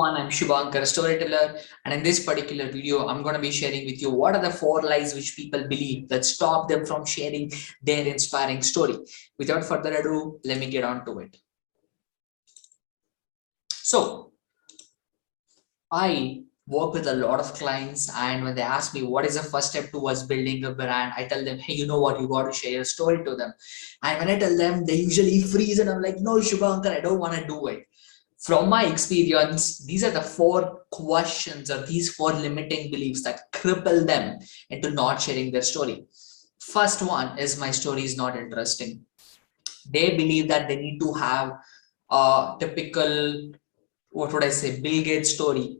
everyone, I'm Shubhankar Storyteller, and in this particular video, I'm going to be sharing with you what are the 4 lies which people believe that stop them from sharing their inspiring story. Without further ado, let me get on to it. So, I work with a lot of clients, and when they ask me what is the first step towards building a brand, I tell them, hey, you know what, you got to share your story to them. And when I tell them, they usually freeze, and I'm like, no, Shubhankar, I don't want to do it. From my experience, these are the 4 questions or these 4 limiting beliefs that cripple them into not sharing their story. First one is my story is not interesting. They believe that they need to have a typical, what would I say, Bill Gates story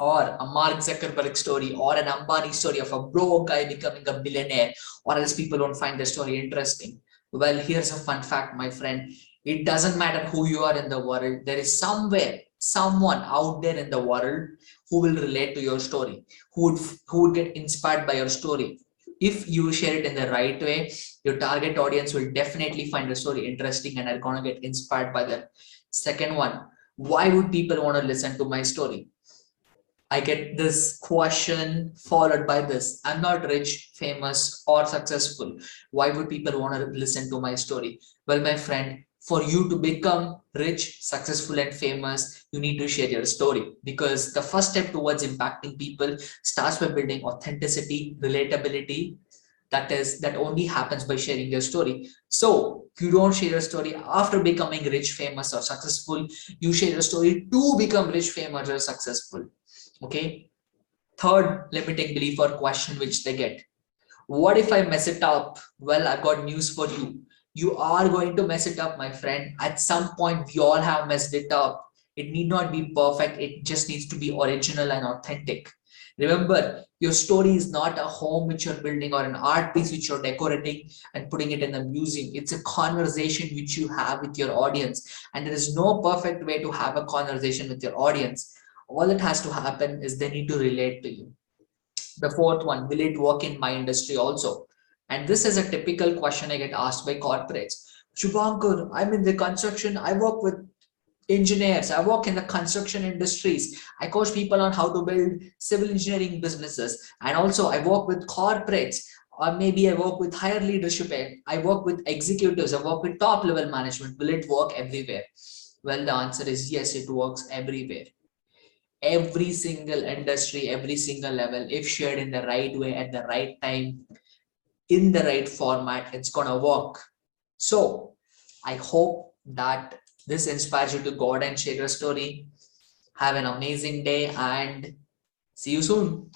or a Mark Zuckerberg story or an Ambani story of a broke guy becoming a billionaire, or else people don't find the story interesting. Well, here's a fun fact, my friend. It doesn't matter who you are in the world. There is somewhere, someone out there in the world who will relate to your story, who would get inspired by your story. If you share it in the right way, your target audience will definitely find the story interesting and are going to get inspired by that. Second one, why would people want to listen to my story? I get this question followed by this. I'm not rich, famous, or successful. Why would people want to listen to my story? Well, my friend, for you to become rich, successful, and famous, you need to share your story, because the first step towards impacting people starts by building authenticity, relatability. That only happens by sharing your story. So you don't share your story after becoming rich, famous, or successful. You share your story to become rich, famous, or successful. Okay. Third limiting belief or question which they get. What if I mess it up? Well, I've got news for you. You are going to mess it up, my friend. At some point, we all have messed it up. It need not be perfect. It just needs to be original and authentic. Remember, your story is not a home which you're building or an art piece which you're decorating and putting it in a museum. It's a conversation which you have with your audience. And there is no perfect way to have a conversation with your audience. All that has to happen is they need to relate to you. The fourth one, will it work in my industry also? And this is a typical question I get asked by corporates. Shubhankar, I'm in the construction. I work with engineers. I work in the construction industries. I coach people on how to build civil engineering businesses. And also I work with corporates, or maybe I work with higher leadership. I work with executives. I work with top level management. Will it work everywhere? Well, the answer is yes, it works everywhere. Every single industry, every single level, if shared in the right way at the right time, in the right format, it's gonna work. So I hope that this inspires you to go out and share your story. Have an amazing day and see you soon.